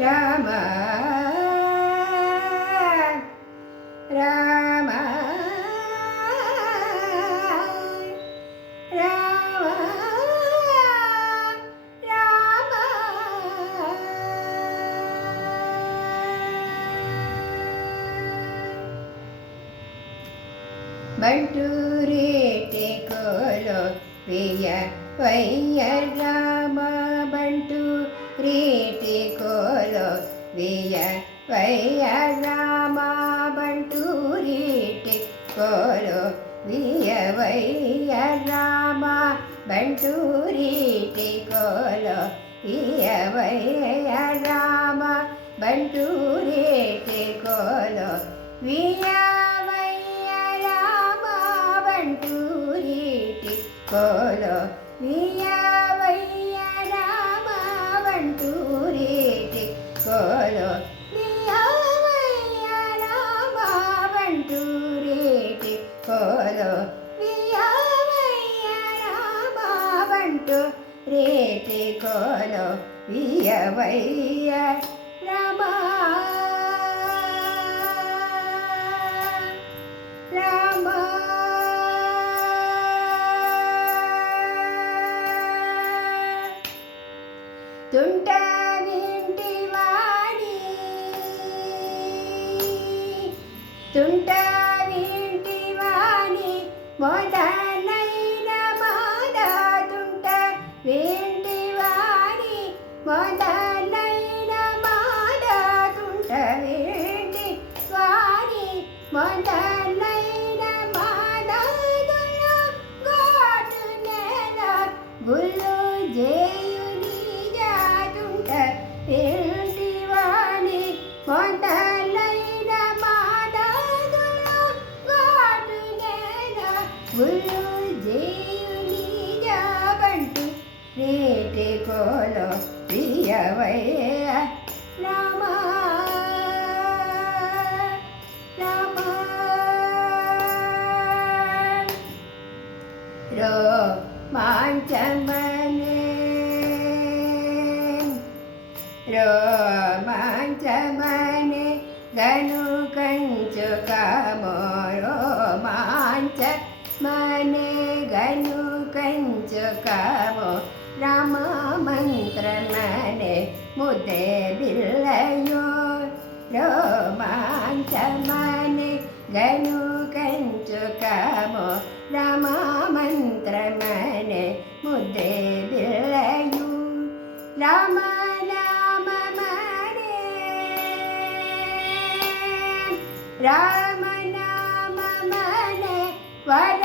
రామ. రామ. రామ. రామ. బంటూరేటి కోలో వియ వయ్య రామ బంటూ ಪ್ರೀತಿ ಕೋಲೋವಿಯ ವಯ್ಯ ರಾಮ ಬಂಟು ರೀಟಿ ಕೋಲೋ ವಿಯ ವಯ್ಯ ರಾಮ ಬಂಟು ರೀಟಿ ಕೋಲೋ ವಿಯ ವಯ್ಯ ರಾಮ ಬಂಟು ರೀಟಿ ಕೋಲೋ ವಿಯ ವಯ್ಯ ರಾಮ ಬಂಟು ರೀಟಿ ಕೋಲೋ ವಿಯ కోలో. వియ వయ్య కోలో. వియ రేటి కోలో. వియ వయ్య రామ తుంట తుంట మొదలైన మాద తుంట మొదలైన మాద తుంట వింటి మొదలైన గుల్లు జాబంటు రేటి కోలో ప్రియవయ్య రామ. రామ. రో మాంచమనే గను కంచు కామో ಕಂಜುಕವೋ ರಾಮ ಮಂತ್ರ ಮನೆ ಮುದ್ದೆ ಬಿಲ್ಲಯೋ ರೋಮಾಂಚ ಮನೆ ಗನು ಕಂಜುಕವೋ ರಾಮ ಮಂತ್ರ ಮನೆ ಮುದ್ದೆ ಬಿಲ್ಲಯೋ ರಾಮ ರಾಮ ಮನೆ ರಾಮ ನಾಮ ಮನೆ ವರ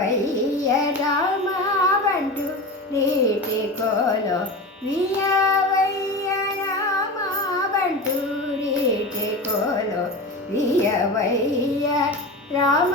వియవయ్య రామ బంటు నీటి కోలో వియవయ్య రామ బంటు నీటి కోలో వియవయ్య రామ